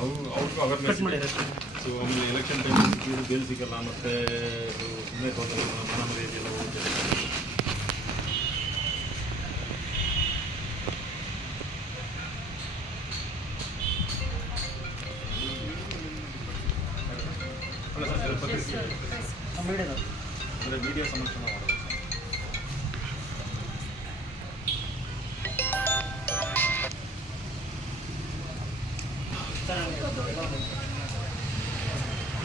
ಅವು ಅವ್ರಿಗೂ awareness so ಆಮೇಲೆ ಎಲೆಕ್ಷನ್ ಟೈಮ್ ಇದು ಬೇಲ್ ಸಿಗಲ್ಲ ಮತ್ತು ಇದು ಸುಮ್ಮನೆ ತೊಂದರೆ ಮನ ಹೋಗುತ್ತೆ. ಅಲ್ಲ ಸರ್ ಸ್ವಲ್ಪ ಅಂದರೆ ಮೀಡಿಯಾ ಸಂರಕ್ಷಣೆ ಮಾಡೋದು.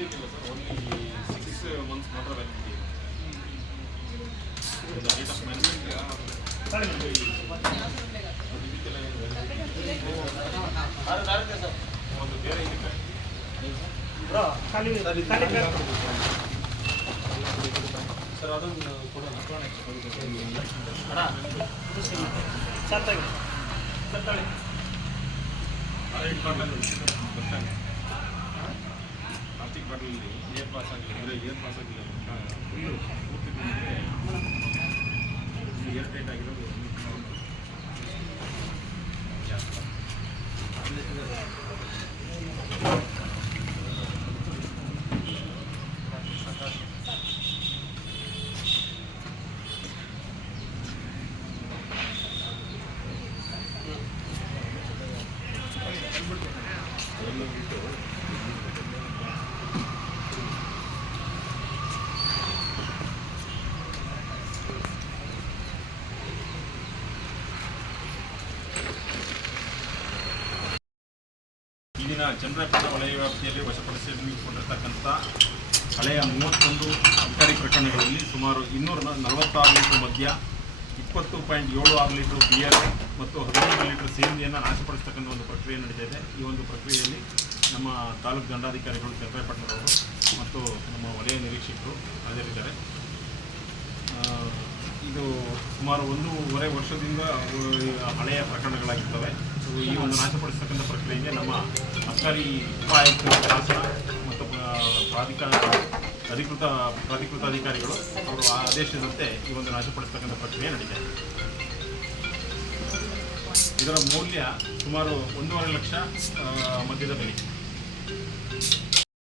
ಇಯರ್ಗಿಲ್ಲ ಸರ್ ಓನ್ಲಿ ಸಿಕ್ಸ್ ಮಂತ್ಸ್ ಮಾತ್ರ ವ್ಯಾಲಿಡಿಟಿ ಇದೆ ರೇಟ್ ಆಫ್ ಮ್ಯಾನೇಜ್ಮೆಂಟ್ ಬನ್ನಿ ಮೇಡಮ್. ಇದಕ್ಕೆಲ್ಲ ಏನು ಒಂದು ಬೇರೆ ಇದಕ್ಕೆ ಬ್ರೋ, ಖಾಲಿ ಖಾಲಿ ಪ್ಲೇಟ್ ಕೊಡಿ. ಸರ್ ಅದನ್ನು ಕೊಡೋಣ ಅಣ್ಣ, ಇದು ಸಿಗಲ್ಲ. ಸರ್ ತೆಗಿ. ಸರ್ ತಗೊಳ್ಳಿ. ಬಾಟಲ್ ಪ್ಲಾಸ್ಟಿಕ್ ಬಾಟಲಲ್ಲಿ ಇಯರ್ ಪಾಸ್ ಆಗಿಲ್ಲ. ಅಂದರೆ ಇಯರ್ ಪಾಸ್ ಆಗಿಲ್ಲ ಫುಲ್ಲು ಪೂರ್ತಿ ಇಯರ್ ಟೈಟ್ ಆಗಿರೋದು ಈಗಿನ ಚಂದ್ರಪುರ ವಲಯ ವ್ಯಾಪ್ತಿಯಲ್ಲಿ ವಶಪಡಿಸಿಕೊಂಡಿರ್ತಕ್ಕಂಥ ಹಳೆಯ ಮೂವತ್ತೊಂದು ಅಬಕಾರಿ ಪ್ರಕರಣಗಳಲ್ಲಿ ಸುಮಾರು ಇನ್ನೂರ ನಲವತ್ತಾರು ಲೀಟರ್ ಮದ್ಯ, ಇಪ್ಪತ್ತು ಪಾಯಿಂಟ್ ಏಳು ಆರು ಲೀಟರ್ ಬಿಯರ್ ಮತ್ತು ಹದಿನೈದು ಲೀಟರ್ ಸೇಂದಿಯನ್ನು ನಾಶಪಡಿಸ್ತಕ್ಕಂಥ ಒಂದು ಪ್ರಕ್ರಿಯೆ ನಡೆದಿದೆ ಈ ಒಂದು ಪ್ರಕ್ರಿಯೆಯಲ್ಲಿ ನಮ್ಮ ತಾಲೂಕು ದಂಡಾಧಿಕಾರಿಗಳು ಚಂದ್ರಪಟ್ಟಣದವರು ಮತ್ತು ನಮ್ಮ ವಲಯ ನಿರೀಕ್ಷಕರು ಹಾಜರಿದ್ದಾರೆ. ಇದು ಸುಮಾರು ಒಂದೂವರೆ ವರ್ಷದಿಂದ ಹಳೆಯ ಪ್ರಕರಣಗಳಾಗಿರ್ತವೆ. ಈ ಒಂದು ನಾಶಪಡಿಸ್ತಕ್ಕಂಥ ಪ್ರಕ್ರಿಯೆಗೆ ನಮ್ಮ ಸರ್ಕಾರಿ ಉಪಾಯುಕ್ತ ಶಾಸನ ಮತ್ತು ಪ್ರಾಧಿಕಾರ, ಅಧಿಕೃತ, ಪ್ರಾಧಿಕೃತ ಅಧಿಕಾರಿಗಳು ಅವರು ಆದೇಶದಂತೆ ಈ ಒಂದು ನಾಶಪಡಿಸತಕ್ಕಂಥ ಪ್ರಕ್ರಿಯೆ ನಡೀತಾ ಇದೆ. ಇದರ ಮೌಲ್ಯ ಸುಮಾರು ಒಂದೂವರೆ ಲಕ್ಷ ಮಧ್ಯದ ಬೆಲೆ.